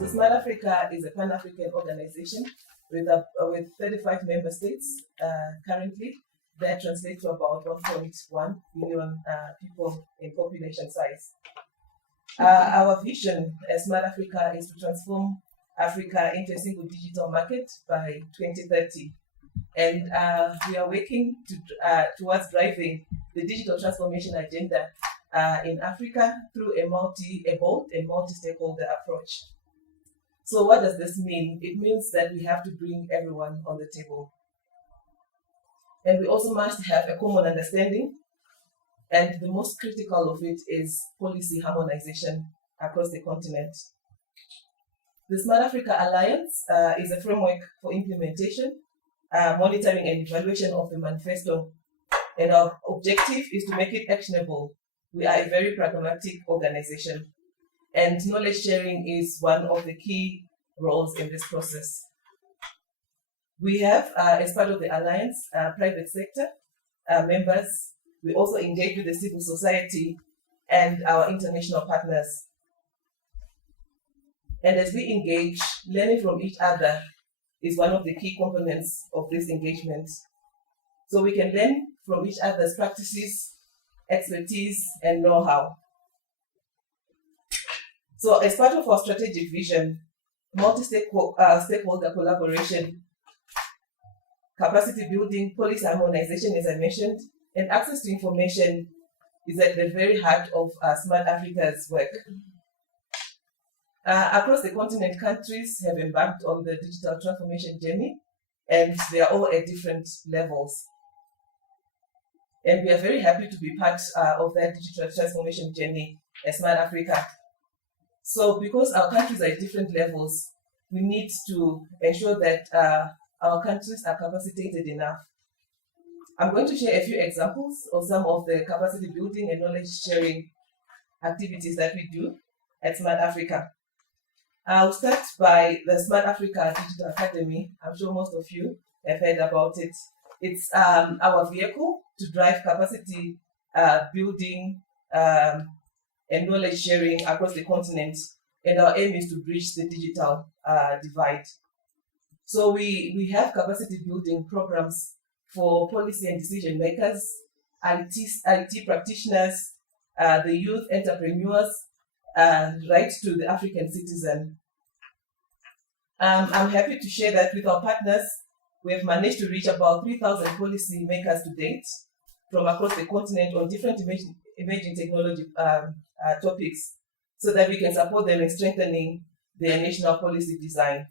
So Smart Africa is a Pan-African organization with 35 member states currently. That translates to about 1.1 billion people in population size. Our vision as Smart Africa is to transform Africa into a single digital market by 2030. And we are working towards driving the digital transformation agenda in Africa through a bold and multi-stakeholder approach. So what does this mean? It means that we have to bring everyone on the table. And we also must have a common understanding. And the most critical of it is policy harmonization across the continent. The Smart Africa Alliance is a framework for implementation, monitoring and evaluation of the manifesto. And our objective is to make it actionable. We are a very pragmatic organization, and knowledge sharing is one of the key roles in this process. We have, as part of the Alliance, private sector members. We also engage with the civil society and our international partners. And as we engage, learning from each other is one of the key components of this engagement. So we can learn from each other's practices, expertise, and know-how. So as part of our strategic vision, multi-stakeholder collaboration, capacity building, policy harmonization, as I mentioned, and access to information is at the very heart of Smart Africa's work. Across the continent, countries have embarked on the digital transformation journey, and they are all at different levels. And we are very happy to be part of that digital transformation journey as Smart Africa. So because our countries are at different levels, we need to ensure that our countries are capacitated enough. I'm going to share a few examples of some of the capacity building and knowledge sharing activities that we do at Smart Africa. I'll start by the Smart Africa Digital Academy. I'm sure most of you have heard about it. It's our vehicle to drive capacity building and knowledge sharing across the continent. And our aim is to bridge the digital divide. So we have capacity building programs for policy and decision makers, IT practitioners, the youth entrepreneurs, right to the African citizen. I'm happy to share that with our partners, we have managed to reach about 3,000 policy makers to date from across the continent on different emerging technology topics, so that we can support them in strengthening their national policy design.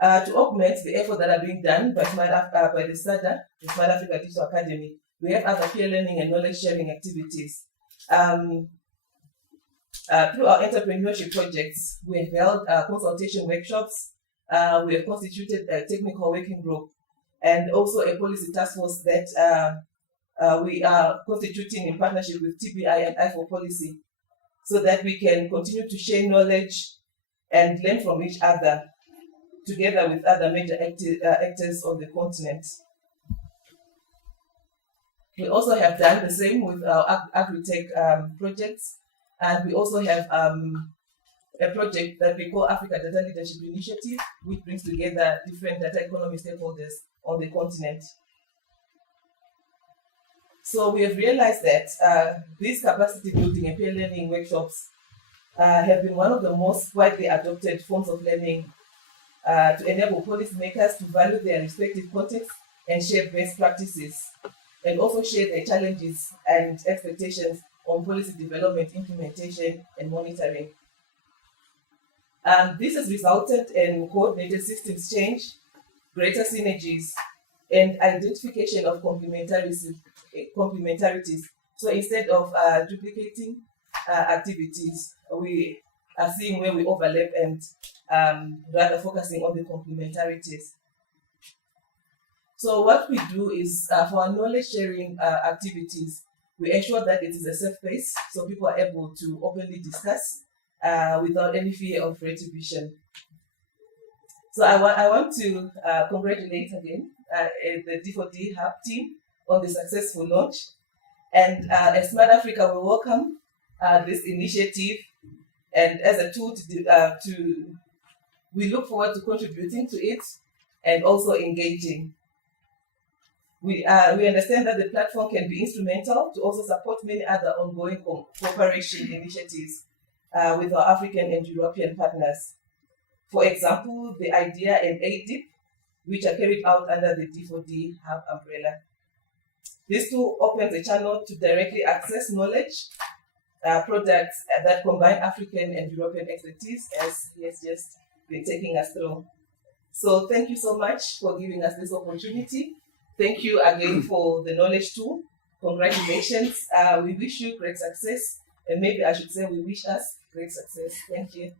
To augment the effort that are being done by the SADA, the Smart Africa Digital Academy, we have other peer learning and knowledge sharing activities. Through our entrepreneurship projects, we have held consultation workshops, we have constituted a technical working group, and also a policy task force that we are constituting in partnership with TBI and I4Policy, so that we can continue to share knowledge and learn from each other, together with other major actors on the continent. We also have done the same with our agri-tech projects, and we also have a project that we call Africa Data Leadership Initiative, which brings together different data economy stakeholders on the continent. So we have realized that these capacity building and peer learning workshops have been one of the most widely adopted forms of learning to enable policymakers to value their respective contexts and share best practices, and also share their challenges and expectations on policy development, implementation, and monitoring. This has resulted in coordinated systems change, greater synergies, and identification of complementarities. So instead of duplicating activities, we are seeing where we overlap and rather focusing on the complementarities. So what we do is for our knowledge sharing activities, we ensure that it is a safe space so people are able to openly discuss without any fear of retribution. So I want to congratulate again the D4D Hub team on the successful launch. And as Smart Africa, we welcome this initiative, and as a tool we look forward to contributing to it and also engaging. We understand that the platform can be instrumental to also support many other ongoing cooperation initiatives with our African and European partners. For example, the IDEA and ADIP, which are carried out under the D4D Hub umbrella. This tool opens a channel to directly access knowledge, products that combine African and European expertise, as he has just been taking us through. So thank you so much for giving us this opportunity. Thank you again for the knowledge tool. Congratulations. We wish you great success. And maybe I should say we wish us great success. Thank you.